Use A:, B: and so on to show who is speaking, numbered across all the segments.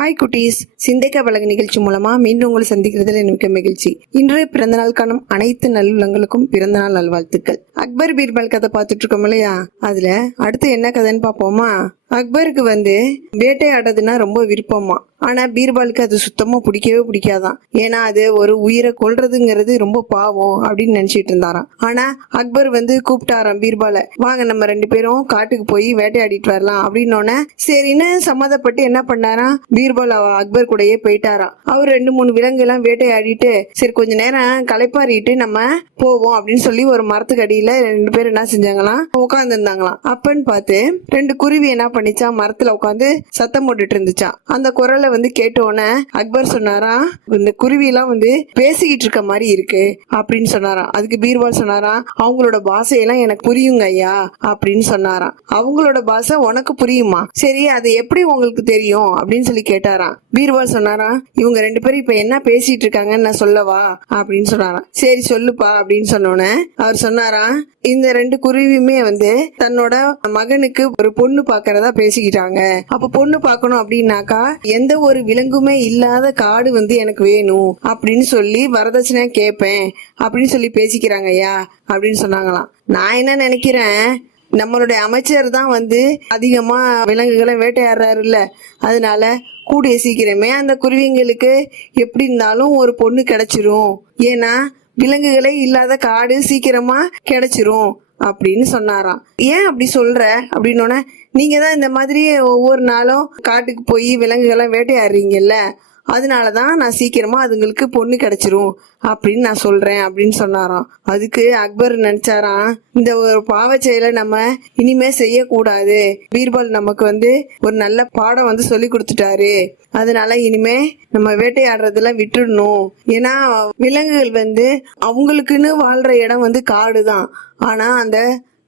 A: Hi குட்டீஸ். சிந்தைக்க பழகு நிகழ்ச்சி மூலமா மீண்டும் உங்களை சந்திக்கிறதுல எனக்கு மகிழ்ச்சி. இன்றைய பிறந்தநாள் காணும் அனைத்து நல்லுள்ளங்களுக்கும் பிறந்தநாள் நல்வாழ்த்துக்கள். அக்பர் பீர்பால் கதை பார்த்துட்டு இருக்கோம் இல்லையா? அதுல அடுத்து என்ன கதைன்னு பார்ப்போமா? அக்பருக்கு வந்து வேட்டையாடுறதுன்னா ரொம்ப விருப்பமா. ஆனா பீர்பாலுக்கு அது சுத்தமா பிடிக்கவே பிடிக்காதான். ஏன்னா அது ஒரு உயிரை கொல்றதுங்கிறது ரொம்ப பாவம் அப்படின்னு நினைச்சிட்டு இருந்தாராம். ஆனா அக்பர் வந்து கூப்பிட்டாராம் பீர்பாலை வாங்க நம்ம ரெண்டு பேரும் காட்டுக்கு போய் வேட்டையாடிட்டு வரலாம். அப்படின்னோடனே சரின்னு சம்மதப்பட்டு என்ன பண்ணாராம்? பீர்பால் அவ அக்பர் கூடயே போயிட்டாராம். அவர் ரெண்டு மூணு விலங்கு எல்லாம் வேட்டையாடிட்டு சரி கொஞ்ச நேரம் களைப்பாறிட்டு நம்ம போவோம். அப்படின்னு சொல்லி ஒரு மரத்துக்கு அடியில ரெண்டு பேரும் என்ன செஞ்சாங்களாம்? உட்காந்துருந்தாங்களாம் அப்பன்னு பார்த்து ரெண்டு குருவி என்ன பண்ணிச்சா மரத்துல உட்காந்து சத்தம் போட்டுட்டு இருந்துச்சான் அந்த குரலை வந்து கேட்ட உடனே அக்பர் சொன்னாராம் இந்த குருவி எல்லாம் வந்து பேசிக்கிட்டு இருக்க மாதிரி இருக்கு அப்படின்னு சொன்னாராம் அதுக்கு பீர்பால் சொன்னாராம் அவங்களோட பாஷையெல்லாம் எனக்கு புரியுங்க ஐயா அப்படின்னு சொன்னாராம் அவங்களோட பாஷை உனக்கு புரியுமா? சரி அது எப்படி உங்களுக்கு தெரியும் அப்படின்னு சொல்லி கேட்டாராம் பீர்பால் சொன்னாராம் இவங்க ரெண்டு பேரும் இப்ப என்ன பேசிட்டு இருக்காங்கன்னு நான் சொல்லவா அப்படின்னு சொன்னாராம் சரி சொல்லுப்பா அப்படின்னு சொன்னோன்னே அவர் சொன்னாராம் இந்த ரெண்டு குருவியுமே வந்து தன்னோட மகனுக்கு ஒரு பொண்ணு பாக்குறதா பேசிக்கிட்டாங்க. அப்ப பொண்ணு பார்க்கணும் அப்படின்னாக்கா எந்த ஒரு விலங்குமே இல்லாத காடு வந்து எனக்கு வேணும் அப்படின்னு சொல்லி வரதட்சணை கேட்பேன். அப்படின்னு சொல்லி பேசிக்கிறாங்க ஐயா அப்படின்னு சொன்னாங்களாம். நான் என்ன நினைக்கிறேன் நம்மளுடைய அமைச்சர் தான் வந்து அதிகமா விலங்குகளை வேட்டையாடுறாருல்ல. அதனால கூடிய சீக்கிரமே அந்த குருவிங்களுக்கு எப்படி இருந்தாலும் ஒரு பொண்ணு கிடைச்சிரும். ஏன்னா விலங்குகளே இல்லாத காடு சீக்கிரமா கிடைச்சிரும். அப்படின்னு சொன்னாராம். ஏன் அப்படி சொல்ற? அப்படின்னோடனே நீங்க தான் இந்த மாதிரி ஒவ்வொரு நாளும் காட்டுக்கு போய் விலங்குகள்லாம் வேட்டையாடுறீங்கல்ல அதனால தான் நான் சீக்கிரமா அதுங்களுக்கு பொண்ணு கிடைச்சிரும் அப்படின்னு நான் சொல்றேன் அப்படின்னு சொன்னாராம். அதுக்கு அக்பர் நினைச்சாராம் இந்த ஒரு பாவ செயலை நம்ம இனிமே செய்யக்கூடாது. பீர்பால் நமக்கு வந்து ஒரு நல்ல பாடம் வந்து சொல்லி கொடுத்துட்டாரு. அதனால இனிமே நம்ம வேட்டையாடுறதெல்லாம் விட்டுடணும். ஏன்னா விலங்குகள் வந்து அவங்களுக்குன்னு வாழ்ற இடம் வந்து காடு தான் ஆனா அந்த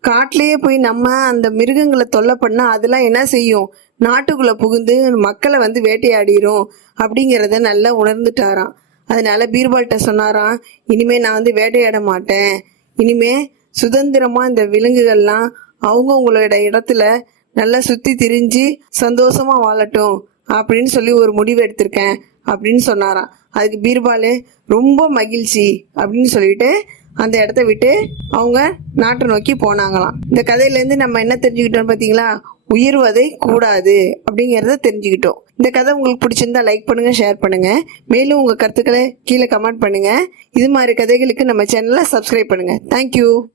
A: காட்டிலேயே போய் நம்ம அந்த மிருகங்களை தொல்லை பண்ணால் அதெல்லாம் என்ன செய்யும்? நாட்டுக்குள்ள புகுந்து மக்களை வந்து வேட்டையாடிரும் அப்படிங்கிறத நல்லா உணர்ந்துட்டாராம். அதனால பீர்பால்கிட்ட சொன்னாராம் இனிமே நான் வந்து வேட்டையாட மாட்டேன். இனிமே சுதந்திரமா இந்த விலங்குகள்லாம் அவங்கவுங்களோட இடத்துல நல்லா சுத்தி திரிஞ்சு சந்தோஷமா வாழட்டும் அப்படின்னு சொல்லி ஒரு முடிவு எடுத்திருக்கேன் அப்படின்னு சொன்னாராம். அதுக்கு பீர்பாலு ரொம்ப மகிழ்ச்சி அப்படின்னு சொல்லிட்டு அந்த இடத்த விட்டு அவங்க நாட்டை நோக்கி போனாங்களாம். இந்த கதையிலேருந்து நம்ம என்ன தெரிஞ்சுக்கிட்டோம் பார்த்தீங்களா? உயர்வதை கூடாது அப்படிங்கிறத தெரிஞ்சுக்கிட்டோம். இந்த கதை உங்களுக்கு பிடிச்சிருந்தா லைக் பண்ணுங்க ஷேர் பண்ணுங்க. மேலும் உங்க கருத்துக்களை கீழே கமெண்ட் பண்ணுங்க. இது மாதிரி கதைகளுக்கு நம்ம சேனலை சப்ஸ்கிரைப் பண்ணுங்க. தேங்க்யூ